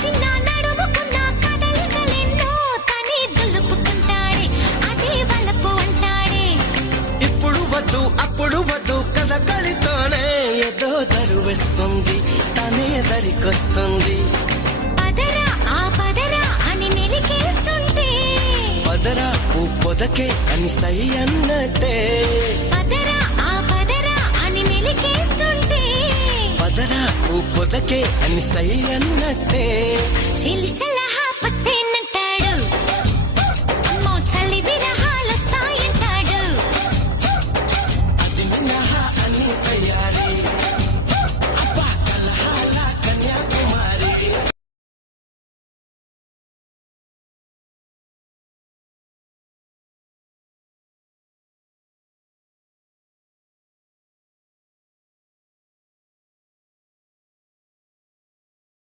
చిన్న నడుముకున్న కదలికలెన్నో తనే దులుపుకుంటాడే అదే వలపు అంటాడే. ఇప్పుడు వద్దు అప్పుడు వద్దు కథకళితోనే ఏదో దరువేస్తుంది తనే దరికొస్తుంది. పదరా ఆ పదరా అని మెలికేస్తుంటే పదరా ఓ పొదకే అని సై అన్నట్టే. పదరా ఆ పదరా అని మెలికేస్తుంటే పదరా ఓ పొదకే అని సై అన్నట్టే. చెలి సలహా పస్తే